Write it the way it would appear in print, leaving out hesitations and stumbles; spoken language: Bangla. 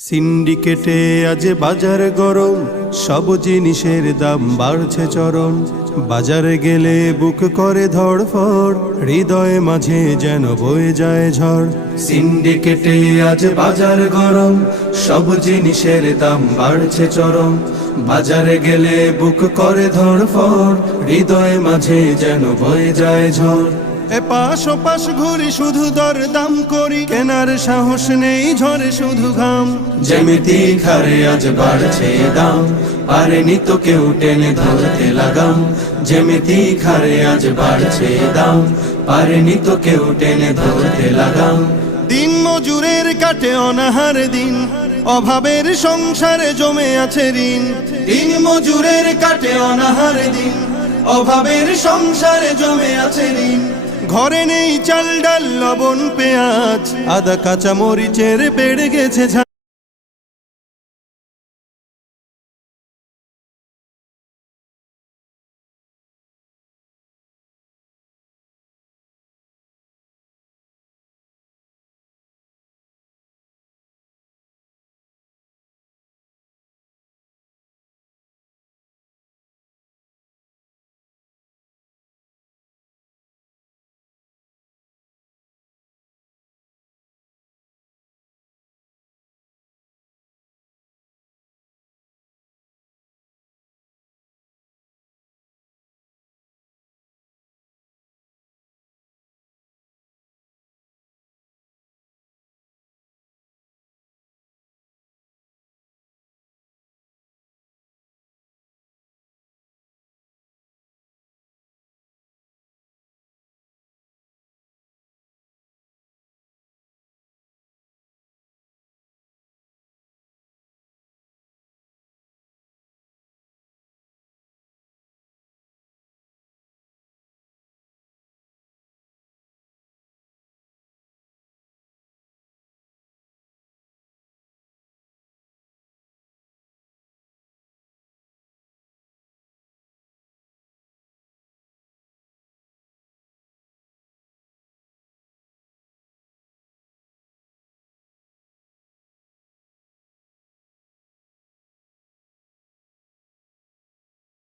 সিন্ডিকেটে আজ বাজার গরম, সব জিনিসের দাম বাড়ছে চরম। বাজারে গেলে বুক করে ধড়ফড়, হৃদয়ে মাঝে যেন বয়ে যায় ঝড়। সিন্ডিকেটে আজ বাজার গরম, সব জিনিসের দাম বাড়ছে চরম। বাজারে গেলে বুক করে ধড়ফড়, হৃদয়ে মাঝে যেন বয়ে যায় ঝড়। এপাশ ওপাশ ঘুরি শুধু দর দাম করি, কেনার সাহস নেই ঝরে শুধু ঘাম। যেমিতি খারে আজ বাড়ছে দাম, পারেনি তো কেউ টেনে ধরতে লাগাম। যেমিতি খারে আজ বাড়ছে দাম, পারেনি তো কেউ টেনে ধরতে লাগাম। দিন মজুরের কাটে অনাহার দিন, অভাবের সংসারে জমে আছে ঋণ। দিন মজুরের কাটে অনাহার দিন, অভাবের সংসারে জমে আছে ঋণ। ঘরে নেই চাল ডাল লবণ পেঁয়াজ, আদা কাঁচা মরিচের বেড়ে গেছে ঝাল।